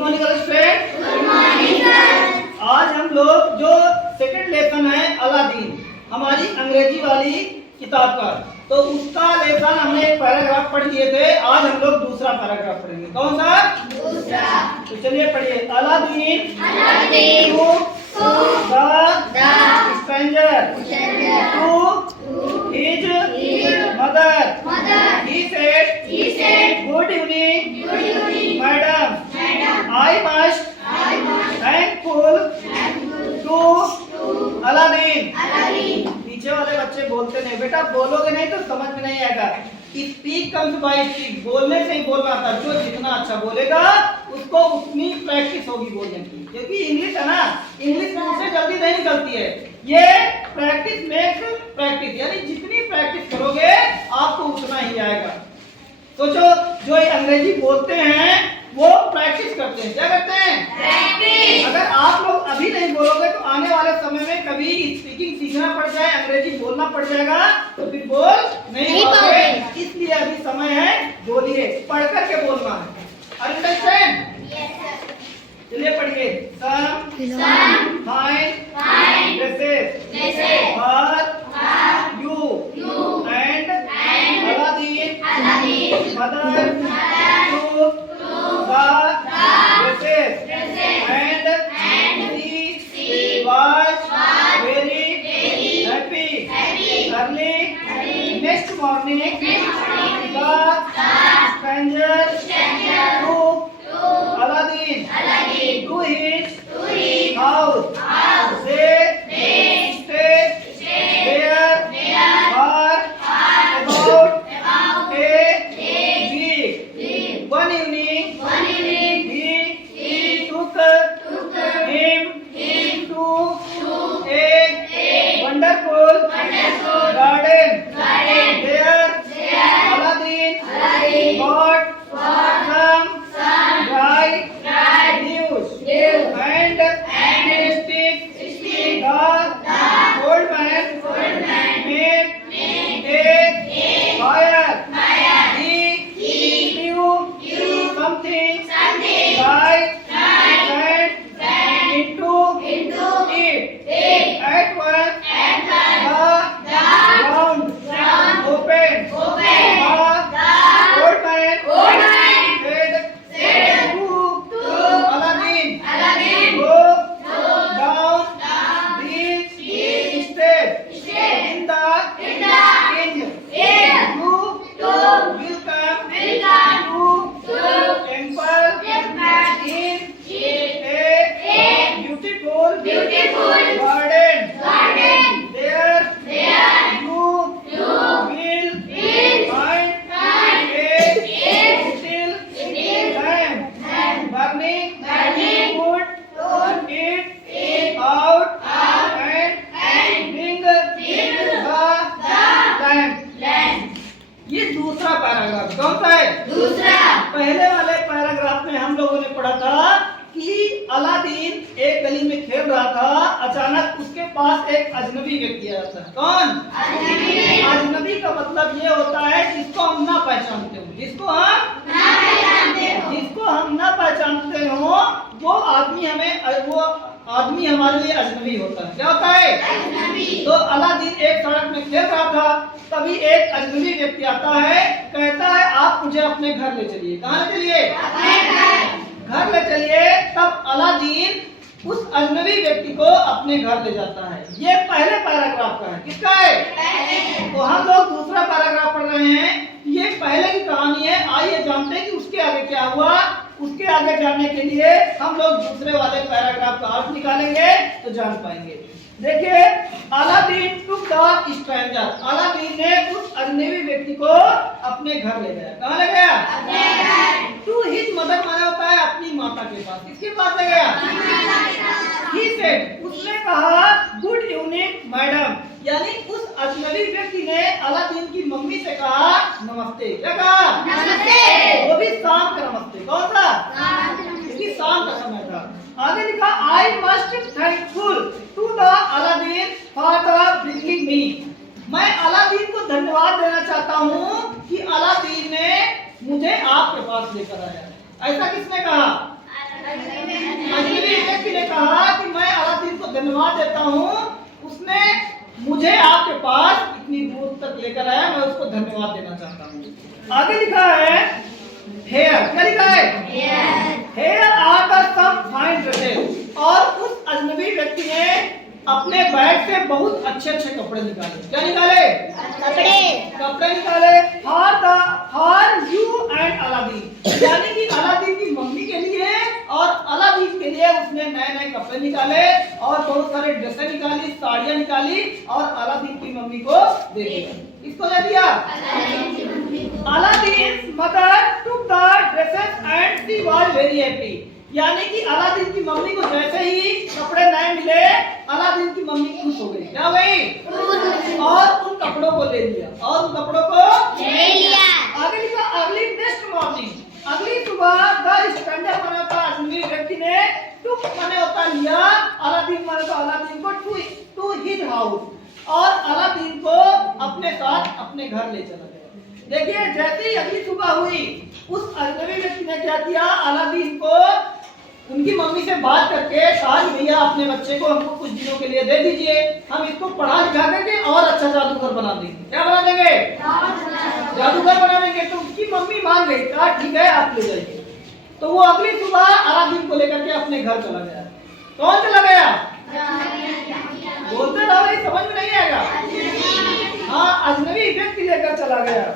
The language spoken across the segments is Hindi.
Morning student. Good morning sir. आज हम लोग जो सेकंड लेसन है अलादीन, हमारी अंग्रेजी वाली किताब का, तो उसका लेसन हमने एक पैराग्राफ पढ़ लिए थे। आज हम लोग दूसरा पैराग्राफ पढ़ेंगे। कौन सा? दूसरा। तो चलिए पढ़िए। Aladdin the stranger to his mother he said good evening madam I must thankful to Aladdin। पीछे वाले बच्चे बोलते नहीं बेटा, बोलोगे नहीं तो समझ में नहीं आएगा। स्पीक कम्स बाय स्पीक, बोलने से ही बोलना आता। जो जितना अच्छा बोलेगा उसको उतनी प्रैक्टिस होगी बोलने की, क्योंकि इंग्लिश है ना, इंग्लिश मुंह से जल्दी नहीं निकलती है। ये प्रैक्टिस मेक्स प्रैक्टिस, यानी जितनी प्रैक्टिस करोगे आपको उतना ही आएगा। सोचो, जो अंग्रेजी बोलते हैं वो प्रैक्टिस करते हैं। क्या करते हैं? प्रैक्टिस। अगर आप लोग अभी नहीं बोलोगे तो आने वाले समय में कभी स्पीकिंग सीखना पड़ जाए, अंग्रेजी बोलना पड़ जाएगा तो फिर बोल नहीं पाओगे। इसलिए अभी समय है, बोलिए, पढ़ करके बोलना है। अंडरस्टैंड? चलिए पढ़िए। Some fine dresses for you and Aladdin mother took the dresses and she was very happy. Early next morning the stranger took Aladdin to his house. They stayed there for about a week. One evening he took him to a wonderful garden. There Aladdin got some dry leaves and stick. The old man made a fire. He threw something like sand into it. At once the ground opened. The old man said to Aladdin, go down these steps in the inn. You will come to temple in a beautiful garden. There you will find a little lamp burning. Put it out and bring the lamp. ये दूसरा पैराग्राफ। कौन सा है? दूसरा। पहले वाले पैराग्राफ में हम लोगों ने पढ़ा था कि अलादीन एक गली में खेल रहा था, अचानक उसके पास एक अजनबी व्यक्ति आया था। कौन? अजनबी का मतलब ये होता है जिसको हम ना पहचानते हो। जिसको हम ना पहचानते हो वो आदमी हमारे लिए अजनबी होता है। क्या होता है? अजनबी। तो अलादीन एक सड़क में खेल रहा था, तभी एक अजनबी व्यक्ति आता है, कहता है आप मुझे अपने घर ले चलिए। कहाँ ले चलिए? घर ले चलिए। तब अलादीन उस अजनबी व्यक्ति को अपने घर ले जाता है। ये पहले पैराग्राफ का है। किसका है? तो हम लोग दूसरा पैराग्राफ पढ़ रहे हैं। ये पहले की कहानी है। आइए जानते हैं कि उसके आगे क्या हुआ। उसके आगे जानने के लिए हम लोग दूसरे वाले पैराग्राफ का अर्थ निकालेंगे तो जान पाएंगे। देखिए, Aladdin took the stranger, Aladdin ने उस अजनबी व्यक्ति को अपने घर ले गया। कहाँ ले गया? अपने घर। टू हिज मदर माना होता है अपनी माता के पास। किसके पास ले गया? ही सेड, उसने कहा गुड इवनिंग मैडम, यानी उस अजनबी व्यक्ति ने अलादीन की मम्मी से कहा नमस्ते। क्या कहा? नमस्ते। वो भी शाम का नमस्ते। कौन सा? क्योंकि शाम का समय था। आगे लिखा I must thankful to the Aladdin for the bringing me, मैं अलादीन को धन्यवाद देना चाहता हूँ कि अलादीन ने मुझे आपके पास लेकर आया। ऐसा किसने कहा? आगे लिखा है हेयर, क्या लिखा है? Here are the some fine dresses. और उस अजनबी व्यक्ति ने अपने बैग से बहुत अच्छे अच्छे कपड़े निकाले। क्या निकाले? कपड़े निकाले फॉर यू एंड अलादीन, यानी कि अलादीन की मम्मी के लिए और अलादीन के लिए उसने नए नए कपड़े निकाले और बहुत सारे ड्रेसें निकाली, साड़ियां निकाली और अलादीन की मम्मी को दे दिया। किसको दे दिया? Aladdin mother took the dresses and she was very happy, यानी कि अलादीन की मम्मी को जैसे ही कपड़े नए मिले अलादीन की मम्मी खुश हो गई। क्या हो गई? और उन कपड़ों को ले लिया और उन कपड़ों को ले लिया। आगे लिखा अर्ली नेक्स्ट मॉर्निंग, अगली सुबह द स्ट्रेंजर माने होता अजनबी व्यक्ति ने टुक माने होता लिया, अलादीन माने तो अलादीन को टू हिज हाउस, और अलादीन को अपने साथ अपने घर ले चला गया। देखिए जैसे ही अगली सुबह हुई उस अजनबी व्यक्ति ने क्या किया, अलादीन को उनकी मम्मी से बात करके कहा भैया अपने बच्चे को हमको कुछ दिनों के लिए दे दीजिए, हम इसको पढ़ा लिखा करके और अच्छा जादूगर बना देंगे। क्या बना देंगे? जादूगर बना देंगे। तो उसकी मम्मी मान गई, कहा ठीक है आप ले जाइए। तो वो अगली सुबह अलादीन को लेकर के अपने घर चला गया। कौन चला गया? बोलते रहो, समझ में नहीं आएगा। हाँ, अजनबी व्यक्ति लेकर चला गया।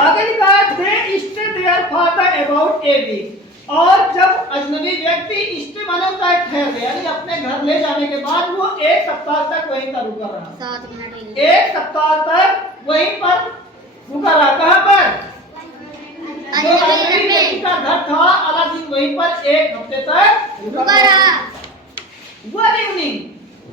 आगे लिखा they stay there for the about a week, और जब अजनबी व्यक्ति स्टे माने होता है ठहर गया, यानी अपने घर ले जाने के बाद वो एक सप्ताह तक वहीं पर रुका रहा। एक सप्ताह तक वहीं पर रुका रहा। कहाँ पर? जो अजनबी व्यक्ति का घर था अलादीन वहीं पर एक हफ्ते तक रुका रहा। वन इवनिंग,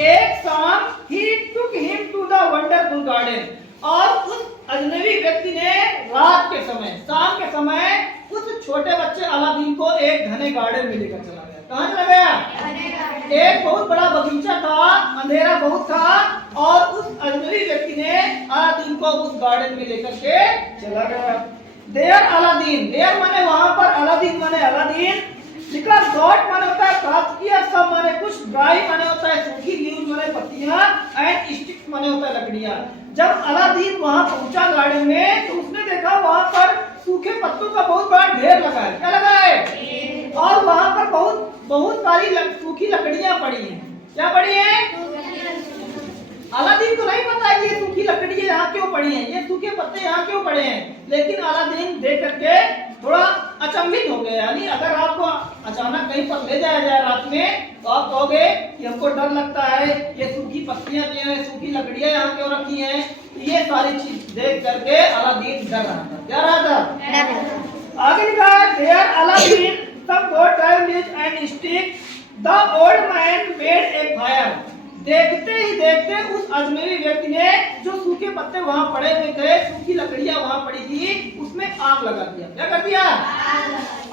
एक शाम ही took him to the wonderful garden, और उस अजनबी व्यक्ति ने रात के समय, शाम के समय उस छोटे बच्चे अलादीन को एक घने गार्डन में लेकर चला गया। कहाँ चला गया? एक बहुत बड़ा बगीचा था, अंधेरा बहुत था, और उस अजनबी व्यक्ति ने अलादीन को उस गार्डन में लेकर के चला गया। देयर अलादीन, देयर माने वहां पर, अलादीन माने अलादीन, लिखा गॉट माने होता है प्राप्त किया, सब माने कुछ, ड्राई माने होता है सूखी, लीव्स माने पत्तियां, एंड स्टिक्स माने होता है लकड़ियां। जब अलादीन वहां पहुंचा गार्डन में तो उसने देखा वहां पर सूखे पत्तों का बहुत बड़ा ढेर लगा है। क्या लगा है? और वहां पर बहुत सारी सूखी लकड़ियां पड़ी हैं। क्या पड़ी हैं? अलादीन को नहीं पता है ये सूखी लकड़ियां यहाँ क्यों पड़ी हैं, ये सूखे पत्ते यहाँ क्यों पड़े हैं, लेकिन अलादीन देख करके थोड़ा अचंभित हो गया। यानी अगर आपको अचानक कहीं पर ले जाया जाए रात में तो आप कहोगे कि हमको डर लगता है, ये सूखी पत्तियां क्यों हैं, सूखी लकड़ियां यहाँ क्यों रखी हैं। ये सारी चीज देख करके अलादीन डर रहा था। क्या रहा था? आगे लिखा there Aladdin some got dry leaves and sticks, the old man made a fire. देखते ही देखते उस अजनबी व्यक्ति ने जो सूखे पत्ते वहां पड़े हुए थे, सूखी लकड़ियां वहां पड़ी थी, उसमें आग लगा दिया। क्या कर दिया?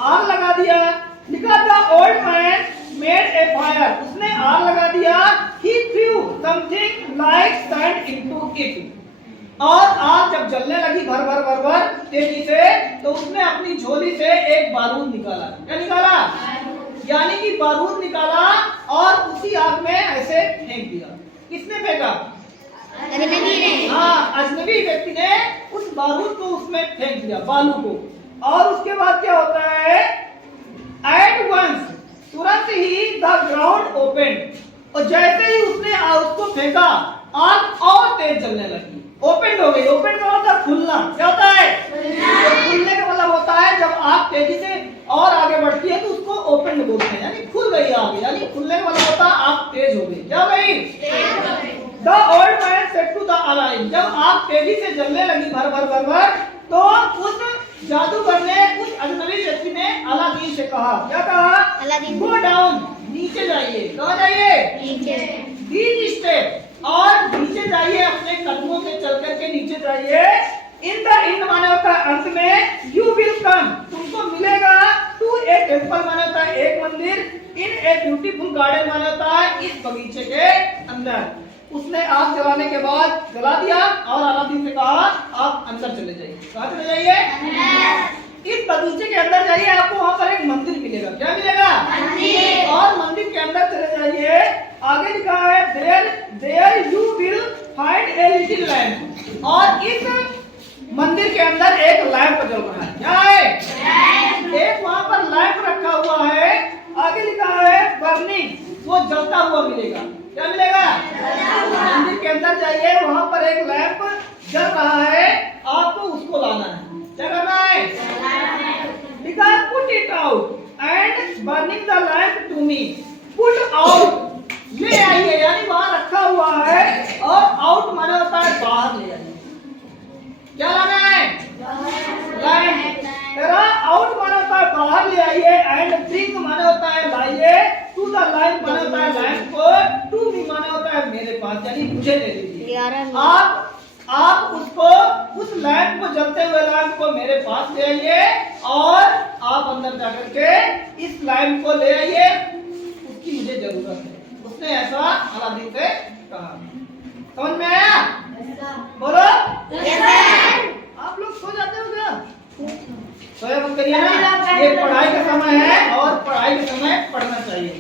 आग लगा दिया। लिखा the old man made a fire, उसने आग लगा दिया। He threw something like sand into it, और आग जब जलने लगी भर भर तेजी से, तो उसने अपनी झोली से एक बारूद निकाला। क्या निकाला? यानी कि बारूद निकाला और उसी आग में ऐसे फेंक दिया। किसने फेंका? अजनबी ने। हाँ, अजनबी व्यक्ति ने उस बारूद को उसमें फेंक दिया, बालू को। और उसके बाद क्या होता है? एट वंस, तुरंत ही द ग्राउंड ओपन, और जैसे ही उसने उसको फेंका आग और तेज जलने लगी, ओपन हो गई। ओपन का मतलब खुलना। क्या होता है? खुलने का मतलब होता है जब आग तेजी से और आगे बढ़ती है तो उसको ओपन बोलते हैं, यानी खुल गई आग, यानी खुलने का मतलब होता है आग तेज हो गई। क्या हो गई? The old man said to the Aladdin, जब आग तेजी से जलने लगी भर तो उस जादूगर ने, उस अजनबी व्यक्ति ने अलादीन से कहा। क्या कहा? गो डाउन, नीचे जाइए। कहाँ जाइए? नीचे। दीज स्टेप, और नीचे जाइए, अपने कदमों से चल करके नीचे जाइए। इन द एंड माने होता है अंत में, यू विल कम, तुमको मिलेगा, टू ए टेम्पल माने होता है एक मंदिर, इन ए ब्यूटीफुल गार्डन माने होता है इस बगीचे के अंदर। उसने आग जलाने के बाद जला दिया और अलादीन से कहा आप अंदर चले जाइए। कहाँ चले जाइए? इस बगीचे के अंदर जाइए, आपको वहाँ पर एक मंदिर मिलेगा। क्या मिलेगा? मंदिर। और मंदिर के अंदर चले जाइए। आगे लिखा है there you will find a little lamp, और इस मंदिर के अंदर एक लैंप जल रहा है। क्या है? एक वहां पर लैंप रखा हुआ है, आगे लिखा है बर्निंग, वो जलता हुआ मिलेगा। क्या मिलेगा? मंदिर के अंदर जाइए, वहां पर एक लैंप जल रहा है, आपको उसको लाना है। क्या करना है? लिखा है put it out and burning the lamp to me. Put out ले आइए, यानी वहां रखा हुआ है, और आउट माने होता है बाहर ले आइए। क्या लाना है? लैंप। तेरा आउट माने होता है बाहर ले आइए, एंड ब्रिंग माने होता है लाइए, टू द लैंप माने होता है लैंप को, टू मी माने होता है मेरे पास, यानी मुझे ले लीजिए। आप उसको, उस लैंप को, जलते हुए लैंप को मेरे पास ले आइए, और आप अंदर जाकर के इस लैंप को ले आइए, उसकी मुझे जरूरत है। उसने ऐसा अलादीन से कहा। समझ में आया? बोलो। आप लोग सो जाते हो क्या? सोया मत करिए ना, ये पढ़ाई का समय है, और पढ़ाई के समय पढ़ना चाहिए।